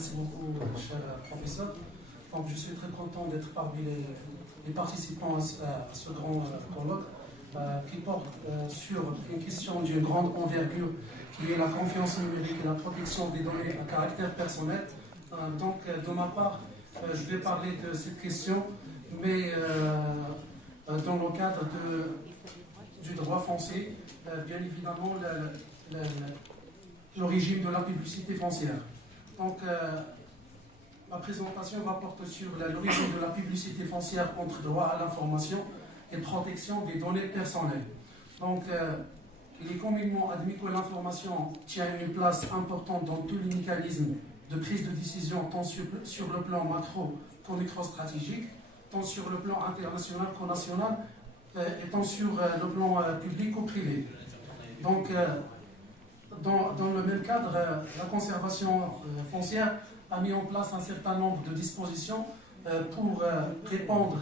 Merci beaucoup, cher professeur. Donc, je suis très content d'être parmi les participants à ce grand colloque qui porte sur une question d'une grande envergure qui est la confiance numérique et la protection des données à caractère personnel. Donc, de ma part, je vais parler de cette question, mais dans le cadre du droit foncier, bien évidemment, le régime de la publicité foncière. Donc, ma présentation va porter sur l'origine de la publicité foncière entre droit à l'information et protection des données personnelles. Donc, il est communément admis que l'information tient une place importante dans tous les mécanismes de prise de décision, tant sur le plan macro qu'au micro-stratégique, tant sur le plan international qu'au national, et tant sur le plan public qu'au privé. Donc, dans le même cadre, la conservation foncière a mis en place un certain nombre de dispositions pour répondre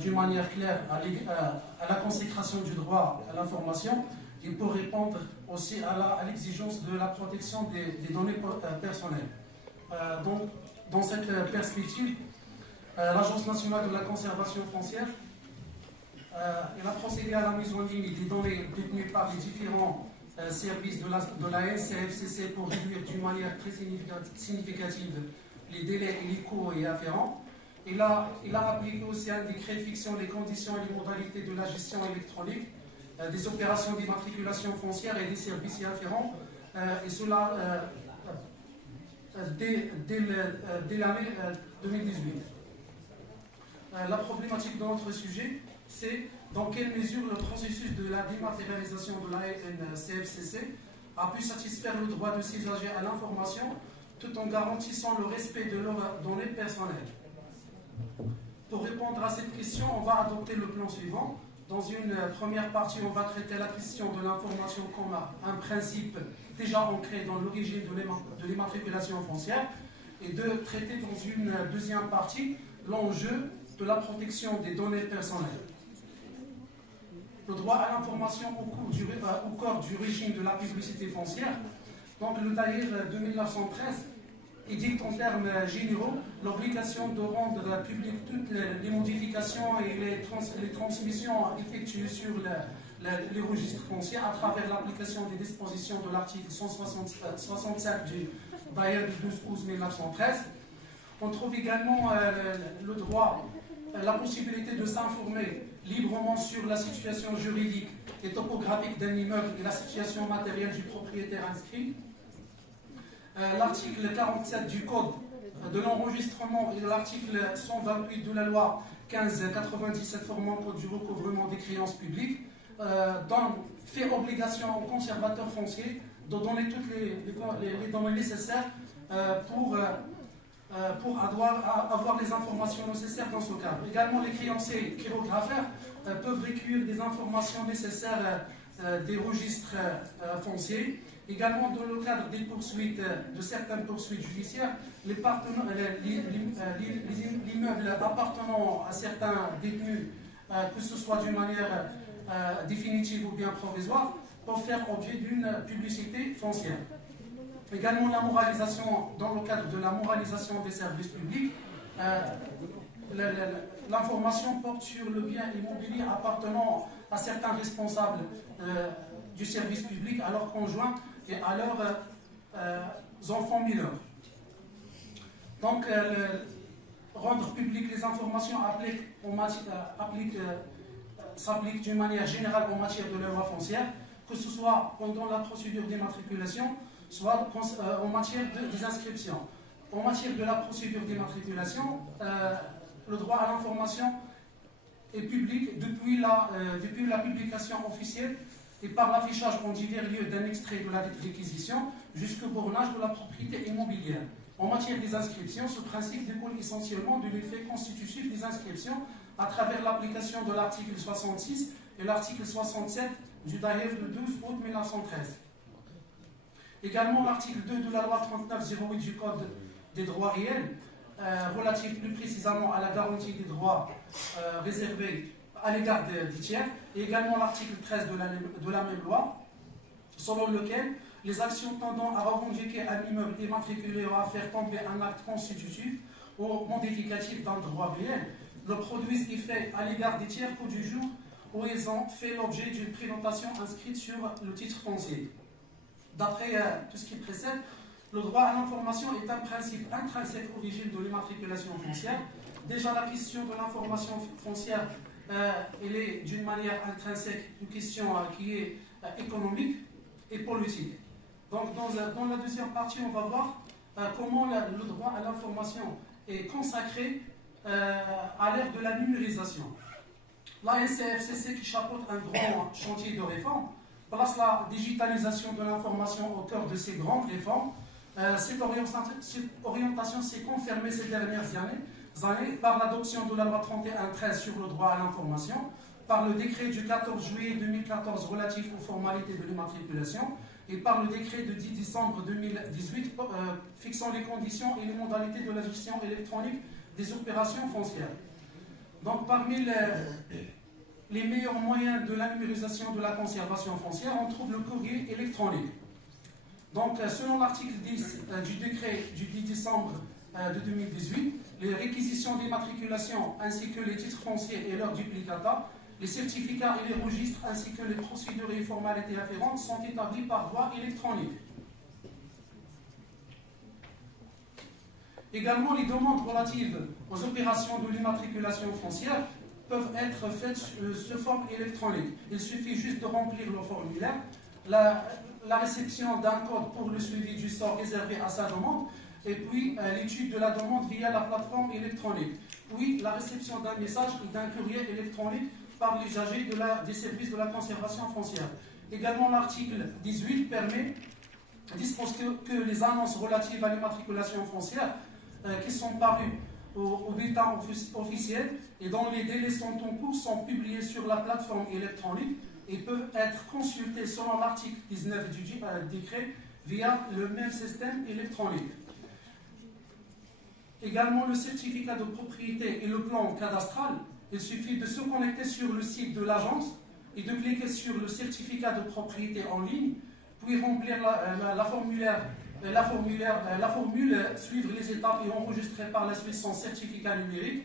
d'une manière claire à la consécration du droit à l'information et pour répondre aussi à l'exigence de la protection des données personnelles. Donc, dans cette perspective, l'Agence nationale de la conservation foncière elle a procédé à la mise en ligne des données détenues par les différents services de la NCFCC pour réduire d'une manière très significative les délais et les coûts y afférents. Il a appliqué aussi un décret fixant les conditions et les modalités de la gestion électronique des opérations d'immatriculation foncière et des services y afférents, et cela dès l'année 2018. La problématique de notre sujet, c'est dans quelle mesure le processus de la dématérialisation de la NCFCC a pu satisfaire le droit de s'usager à l'information tout en garantissant le respect de leurs données personnelles. Pour répondre à cette question, on va adopter le plan suivant. Dans une première partie, on va traiter la question de l'information comme un principe déjà ancré dans l'origine de l'immatriculation foncière et de traiter dans une deuxième partie l'enjeu de la protection des données personnelles. Le droit à l'information au corps du régime de la publicité foncière. Donc le DAIR de 1913 édicte en termes généraux l'obligation de rendre publiques toutes les modifications et les transmissions effectuées sur les registres fonciers à travers l'application des dispositions de l'article 165 du DAIR du 12 août 1913. On trouve également le droit, la possibilité de s'informer librement sur la situation juridique et topographique d'un immeuble et la situation matérielle du propriétaire inscrit. L'article 47 du Code de l'enregistrement et l'article 128 de la loi 1597 formant Code du recouvrement des créances publiques fait obligation aux conservateurs fonciers de donner toutes les données nécessaires pour avoir les informations nécessaires dans ce cadre. Également, les créanciers chirographaires peuvent recueillir des informations nécessaires des registres fonciers. Également, dans le cadre des poursuites, de certaines poursuites judiciaires, l'immeuble appartenant à certains détenus, que ce soit d'une manière définitive ou bien provisoire, peuvent faire objet d'une publicité foncière. Également, la moralisation, dans le cadre de la moralisation des services publics, l'information porte sur le bien immobilier appartenant à certains responsables du service public, à leurs conjoints et à leurs enfants mineurs. Donc, rendre publiques les informations s'applique d'une manière générale en matière de la loi foncière, que ce soit pendant la procédure d'immatriculation, soit en matière des inscriptions. En matière de la procédure d'immatriculation, le droit à l'information est public depuis la publication officielle et par l'affichage en divers lieux d'un extrait de la lettre d'acquisition jusqu'au bornage de la propriété immobilière. En matière des inscriptions, ce principe découle essentiellement de l'effet constitutif des inscriptions à travers l'application de l'article 66 et l'article 67 du DAIR de 12 août 1913. Également, l'article 2 de la loi 3908 du Code des droits réels, relatif plus précisément à la garantie des droits réservés à l'égard des tiers, et également l'article 13 de la même loi, selon lequel les actions tendant à revendiquer un immeuble immatriculé ou à faire tomber un acte constitutif ou modificatif d'un droit réel le produisent effet à l'égard des tiers qu'au du jour où ils ont fait l'objet d'une présentation inscrite sur le titre foncier. D'après tout ce qui précède, le droit à l'information est un principe intrinsèque au régime de l'immatriculation foncière. Déjà, la question de l'information foncière, elle est d'une manière intrinsèque une question qui est économique et politique. Donc, dans la deuxième partie, on va voir comment le droit à l'information est consacré à l'ère de la numérisation. La NCFCC, qui chapeaute un grand chantier de réforme, place la digitalisation de l'information au cœur de ces grandes réformes. Cette orientation s'est confirmée ces dernières années par l'adoption de la loi 31/13 sur le droit à l'information, par le décret du 14 juillet 2014 relatif aux formalités de l'immatriculation et par le décret de 10 décembre 2018 fixant les conditions et les modalités de la gestion électronique des opérations foncières. Donc, parmi les meilleurs moyens de la numérisation de la conservation foncière, on trouve le courrier électronique. Donc, selon l'article 10 du décret du 10 décembre de 2018, les réquisitions d'immatriculation ainsi que les titres fonciers et leurs duplicata, les certificats et les registres ainsi que les procédures et les formalités afférentes sont établis par voie électronique. Également, les demandes relatives aux opérations de l'immatriculation foncière peuvent être faites sous forme électronique. Il suffit juste de remplir le formulaire. La réception d'un code pour le suivi du sort réservé à sa demande, et puis l'étude de la demande via la plateforme électronique. Puis la réception d'un message et d'un courrier électronique par l'usager des services de la conservation foncière. Également, l'article 18 dispose que les annonces relatives à l'immatriculation foncière qui sont parues au bulletin officiel et dont les délais sont en cours sont publiés sur la plateforme électronique et peuvent être consultés selon l'article 19 du décret via le même système électronique. Également, le certificat de propriété et le plan cadastral, il suffit de se connecter sur le site de l'agence et de cliquer sur le certificat de propriété en ligne, puis remplir la formule, suivre les étapes et enregistrer par la suite son certificat numérique.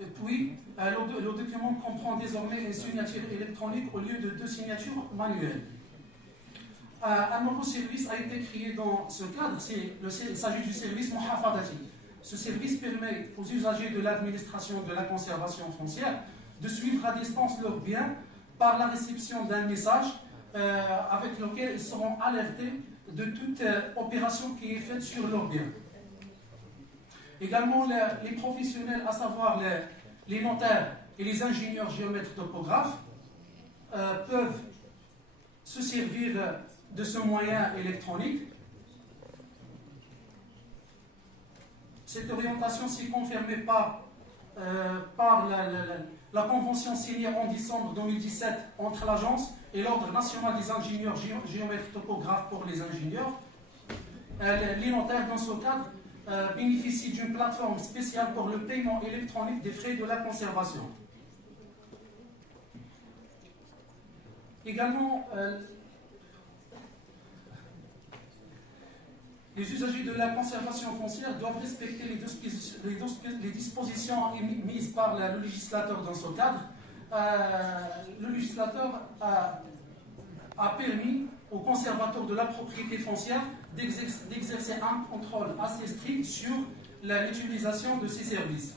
Et puis, le document comprend désormais une signature électronique au lieu de 2 signatures manuelles. Un nouveau service a été créé dans ce cadre, il s'agit du service Muhafadati. Ce service permet aux usagers de l'administration de la conservation foncière de suivre à distance leurs biens par la réception d'un message avec lequel ils seront alertés de toute opération qui est faite sur leurs biens. Également, les professionnels, à savoir les notaires et les ingénieurs géomètres topographes, peuvent se servir de ce moyen électronique. Cette orientation s'est confirmée par la convention signée en décembre 2017 entre l'agence et l'Ordre national des ingénieurs géomètres topographes pour les ingénieurs. Les notaires, dans ce cadre, bénéficient d'une plateforme spéciale pour le paiement électronique des frais de la conservation. Également, les usagers de la conservation foncière doivent respecter les dispositions mises par le législateur dans ce cadre. Le législateur a permis aux conservateurs de la propriété foncière d'exercer un contrôle assez strict sur l'utilisation de ces services.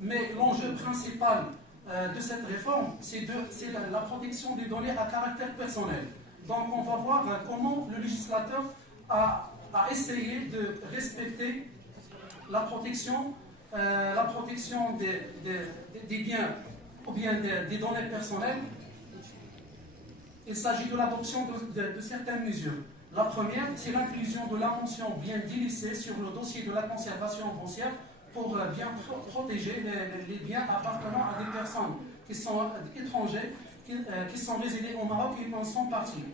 Mais l'enjeu principal de cette réforme, c'est la protection des données à caractère personnel. Donc on va voir comment le législateur a essayé de respecter la protection des biens ou bien des données personnelles. Il s'agit de l'adoption de certaines mesures. La première, c'est l'inclusion de la mention bien délicée sur le dossier de la conservation foncière pour bien protéger les biens appartenant à des personnes qui sont étrangères, qui sont résidées au Maroc et qui en sont partis.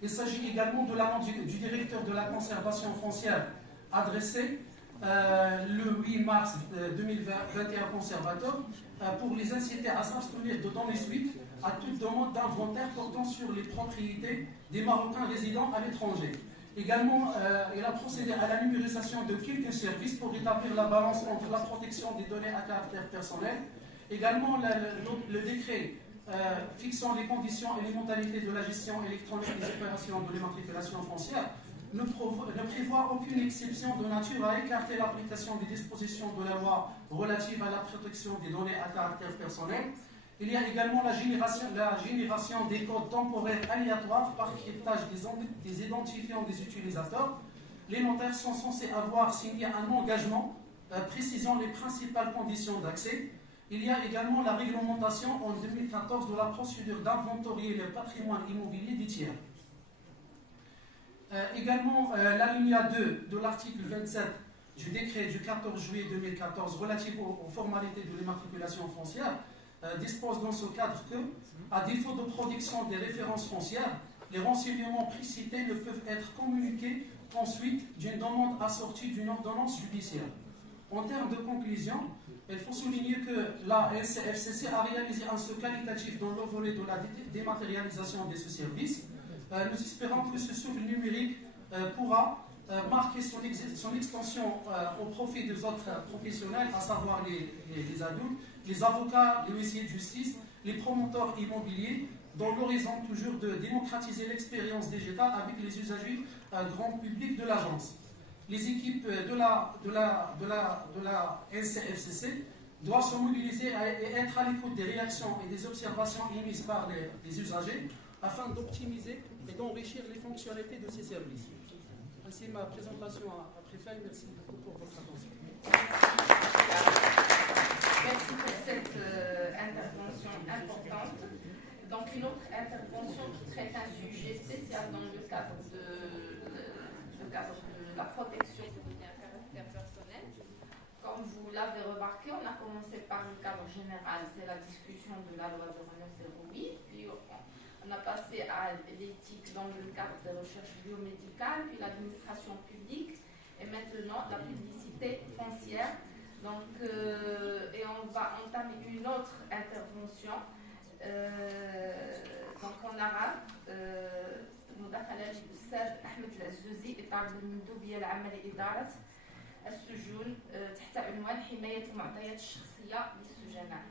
Il s'agit également de l'annonce du directeur de la conservation foncière adressée le 8 mars 2021 conservateur pour les inciter à s'abstenir de donner suite à toute demande d'inventaire portant sur les propriétés des Marocains résidant à l'étranger. Également, il a procédé à la numérisation de quelques services pour établir la balance entre la protection des données à caractère personnel. Également, le décret fixant les conditions et les modalités de la gestion électronique des opérations de l'immatriculation foncière ne prévoit aucune exception de nature à écarter l'application des dispositions de la loi relative à la protection des données à caractère personnel. Il y a également la génération des codes temporaires aléatoires par cryptage des identifiants des utilisateurs. Les notaires sont censés avoir signé un engagement précisant les principales conditions d'accès. Il y a également la réglementation en 2014 de la procédure d'inventorier le patrimoine immobilier des tiers. Également, l'alinéa 2 de l'article 27 du décret du 14 juillet 2014 relatif aux formalités de l'immatriculation foncière dispose dans ce cadre que, à défaut de production des références foncières, les renseignements précités ne peuvent être communiqués qu'ensuite d'une demande assortie d'une ordonnance judiciaire. En termes de conclusion, il faut souligner que la LCFCC a réalisé un saut qualitatif dans le volet de la dématérialisation de ce service. Nous espérons que ce saut numérique pourra marquer son extension au profit des autres professionnels, à savoir les adultes, les avocats, les huissiers de justice, les promoteurs immobiliers, dans l'horizon toujours de démocratiser l'expérience digitale avec les usagers grand public de l'agence. Les équipes de la NCFCC doivent se mobiliser et être à l'écoute des réactions et des observations émises par les usagers afin d'optimiser et d'enrichir les fonctionnalités de ces services. Ainsi, ma présentation a pris fin. Merci beaucoup pour votre attention. Merci pour cette intervention importante. Donc, une autre intervention qui traite un sujet spécial dans le cadre de la protection des données à caractère personnel. Comme vous l'avez remarqué, on a commencé par le cadre général, c'est la discussion de la loi 0908, puis on a passé à l'éthique dans le cadre des recherches biomédicales, puis l'administration publique, et maintenant la publicité foncière. Donc, et on va entamer une autre intervention, donc en arabe. مداخلة للأستاذ أحمد العزوزي إطار المندوبية العامة لإدارة السجون تحت عنوان حماية المعطيات الشخصية للسجناء.